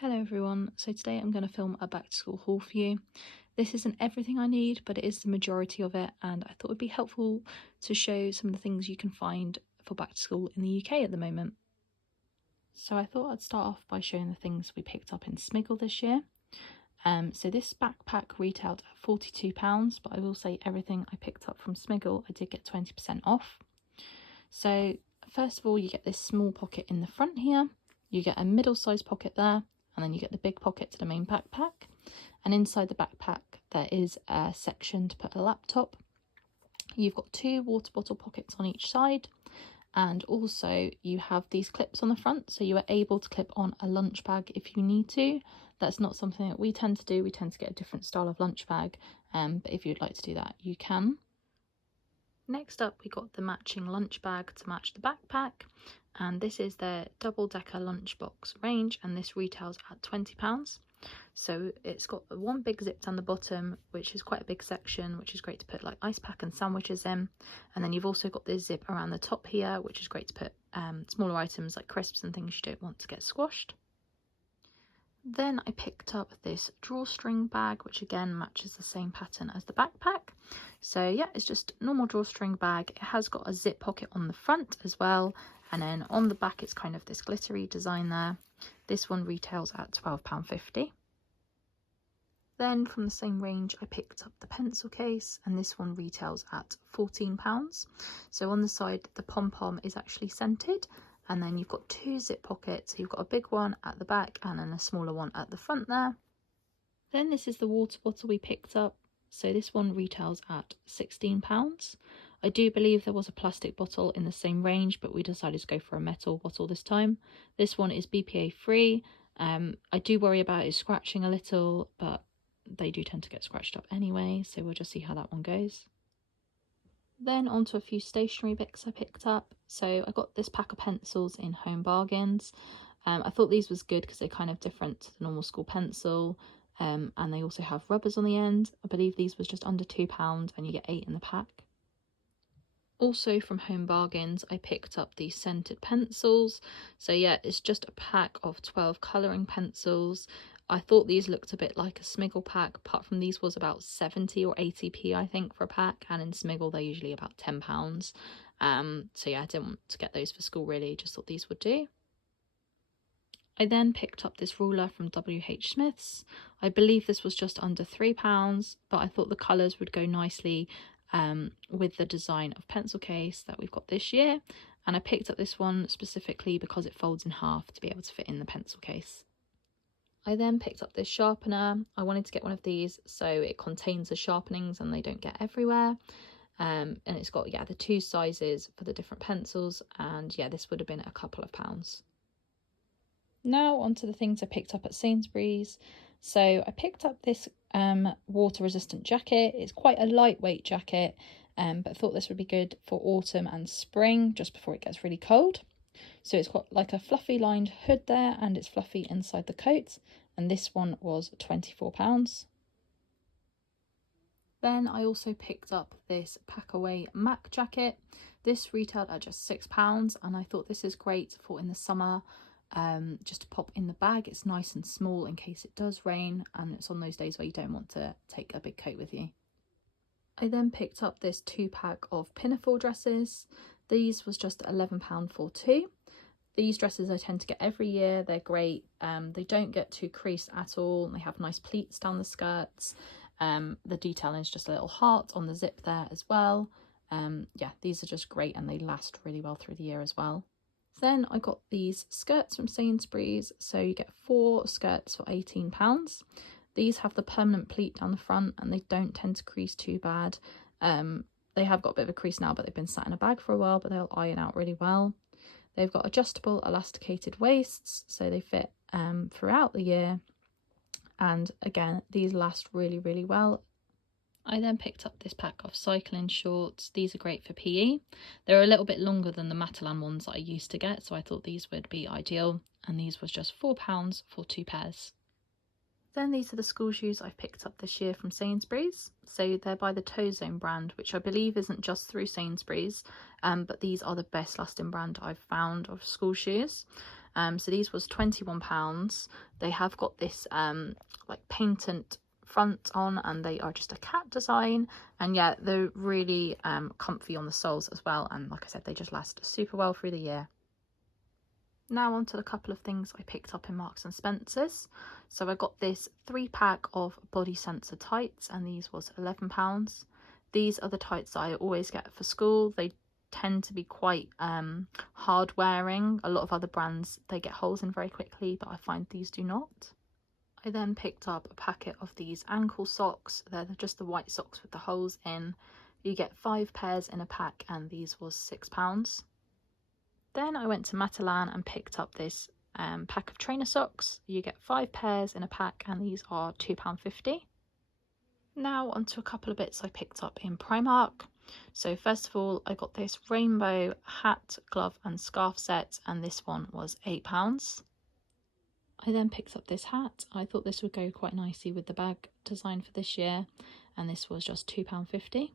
Hello everyone, so today I'm going to film a back to school haul for you. This isn't everything I need, but it is the majority of it, and I thought it would be helpful to show some of the things you can find for back to school in the UK at the moment. So I thought I'd start off by showing the things we picked up in Smiggle this year. So this backpack retailed at £42, but I will say everything I picked up from Smiggle I did get 20% off. So first of all, you get this small pocket in the front here, you get a middle-sized pocket there, and then you get the big pocket to the main backpack. And inside the backpack there is a section to put a laptop. You've got two water bottle pockets on each side, and also you have these clips on the front, so you are able to clip on a lunch bag if you need to. That's not something that we tend to do. We tend to get a different style of lunch bag, but if you'd like to do that, you can. Next up, we got the matching lunch bag to match the backpack, and this is their double-decker lunchbox range, and this retails at £20. So it's got one big zip down the bottom, which is quite a big section, which is great to put like ice pack and sandwiches in, and then you've also got this zip around the top here, which is great to put smaller items like crisps and things you don't want to get squashed. Then I picked up this drawstring bag, which again matches the same pattern as the backpack. So yeah, it's just a normal drawstring bag. It has got a zip pocket on the front as well, and then on the back it's kind of this glittery design there. This one retails at £12.50. Then from the same range I picked up the pencil case, and this one retails at £14. So on the side the pom-pom is actually scented, and then you've got two zip pockets. So you've got a big one at the back and then a smaller one at the front there. Then this is the water bottle we picked up. So this one retails at £16. I do believe there was a plastic bottle in the same range, but we decided to go for a metal bottle this time. This one is BPA free. I do worry about it scratching a little, but they do tend to get scratched up anyway, so we'll just see how that one goes. Then onto a few stationery bits I picked up. So I got this pack of pencils in Home Bargains. I thought these was good because they're kind of different to the normal school pencil, and they also have rubbers on the end. I believe these was just under £2 and you get 8 in the pack. Also from Home Bargains I picked up these scented pencils. So yeah, it's just a pack of 12 colouring pencils. I thought these looked a bit like a Smiggle pack, apart from these was about 70 or 80p I think for a pack, and in Smiggle they're usually about £10. So yeah, I didn't want to get those for school really, just thought these would do. I then picked up this ruler from WH Smith's. I believe this was just under £3, but I thought the colours would go nicely with the design of pencil case that we've got this year, and I picked up this one specifically because it folds in half to be able to fit in the pencil case. I then picked up this sharpener. I wanted to get one of these so it contains the sharpenings and they don't get everywhere. And it's got, yeah, the two sizes for the different pencils, and yeah, this would have been a couple of pounds. Now onto the things I picked up at Sainsbury's. So I picked up this water resistant jacket. It's quite a lightweight jacket, but I thought this would be good for autumn and spring, just before it gets really cold. So it's got like a fluffy lined hood there, and it's fluffy inside the coat, and this one was £24. Then I also picked up this Packaway Mac jacket. This retailed at just £6, and I thought this is great for in the summer, just to pop in the bag. It's nice and small in case it does rain, and it's on those days where you don't want to take a big coat with you. I then picked up this 2-pack of pinafore dresses. These was just £11 for 2. These dresses I tend to get every year. They're great. They don't get too creased at all. They have nice pleats down the skirts. The detailing is just a little heart on the zip there as well. Yeah, these are just great, and they last really well through the year as well. Then I got these skirts from Sainsbury's. So you get 4 skirts for £18. These have the permanent pleat down the front, and they don't tend to crease too bad. They have got a bit of a crease now, but they've been sat in a bag for a while, but they'll iron out really well. They've got adjustable elasticated waists, so they fit throughout the year. And again, these last really, really well. I then picked up this pack of cycling shorts. These are great for PE. They're a little bit longer than the Matalan ones that I used to get, so I thought these would be ideal. And these was just £4 for 2 pairs. Then these are the school shoes I've picked up this year from Sainsbury's. So they're by the Toe Zone brand, which I believe isn't just through Sainsbury's, but these are the best lasting brand I've found of school shoes. So these was £21. They have got this like patent front on, and they are just a cat design, and yeah, they're really comfy on the soles as well, and like I said, they just last super well through the year. Now on to a couple of things I picked up in Marks and Spencer's. So I got this 3-pack of body sensor tights, and these was £11. These are the tights that I always get for school. They tend to be quite hard wearing. A lot of other brands, they get holes in very quickly, but I find these do not. I then picked up a packet of these ankle socks. They're just the white socks with the holes in. You get 5 pairs in a pack, and these was £6. Then I went to Matalan and picked up this pack of trainer socks. You get 5 pairs in a pack, and these are £2.50. Now onto a couple of bits I picked up in Primark. So first of all, I got this rainbow hat, glove and scarf set, and this one was £8. I then picked up this hat. I thought this would go quite nicely with the bag design for this year, and this was just £2.50.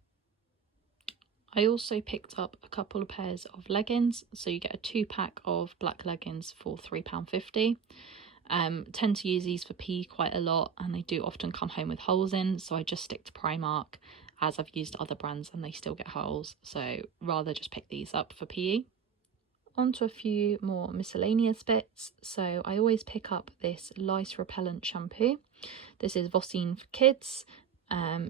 I also picked up a couple of pairs of leggings. So you get a 2-pack of black leggings for £3.50. Tend to use these for PE quite a lot, and they do often come home with holes in, so I just stick to Primark, as I've used other brands and they still get holes, so rather just pick these up for PE. On to a few more miscellaneous bits. So I always pick up this lice repellent shampoo. This is Vossine for kids.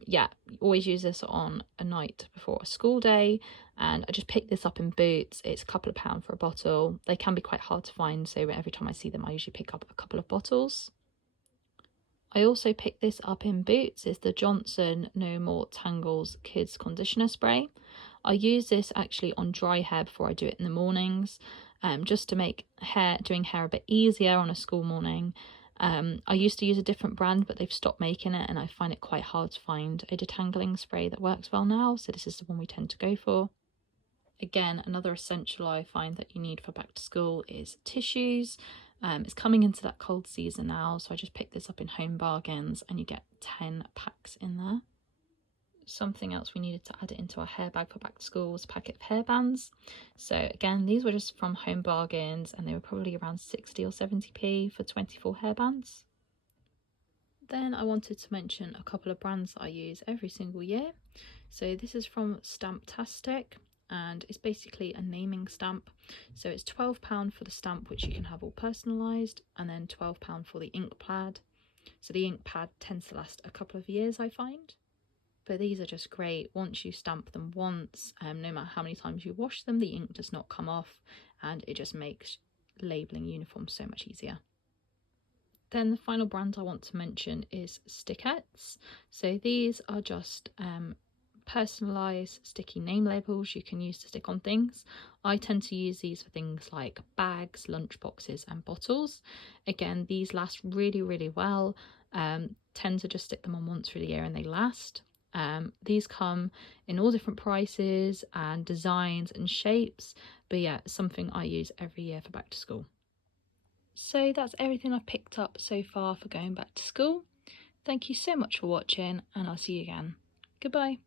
Yeah, always use this on a night before a school day, and I just picked this up in Boots. It's a couple of pounds for a bottle. They can be quite hard to find, so every time I see them I usually pick up a couple of bottles. I also picked this up in Boots. It's the Johnson No More Tangles Kids Conditioner Spray. I use this actually on dry hair before I do it in the mornings, just to make doing hair a bit easier on a school morning. I used to use a different brand, but they've stopped making it, and I find it quite hard to find a detangling spray that works well now, so this is the one we tend to go for. Again, another essential I find that you need for back to school is tissues. It's coming into that cold season now, so I just picked this up in Home Bargains, and you get 10 packs in there. Something else we needed to add it into our hair bag for back to school was a packet of hairbands. So again, these were just from Home Bargains, and they were probably around 60 or 70p for 24 hairbands. Then I wanted to mention a couple of brands that I use every single year. So this is from Stamptastic, and it's basically a naming stamp. So it's £12 for the stamp, which you can have all personalised, and then £12 for the ink pad. So the ink pad tends to last a couple of years, I find. But these are just great. Once you stamp them once, no matter how many times you wash them, the ink does not come off, and it just makes labelling uniforms so much easier. Then the final brand I want to mention is Stickettes. So these are just personalised sticky name labels you can use to stick on things. I tend to use these for things like bags, lunch boxes and bottles. Again, these last really, really well. Tend to just stick them on once through the year and they last. These come in all different prices and designs and shapes, but yeah, something I use every year for back to school. So that's everything I've picked up so far for going back to school. Thank you so much for watching, and I'll see you again. Goodbye.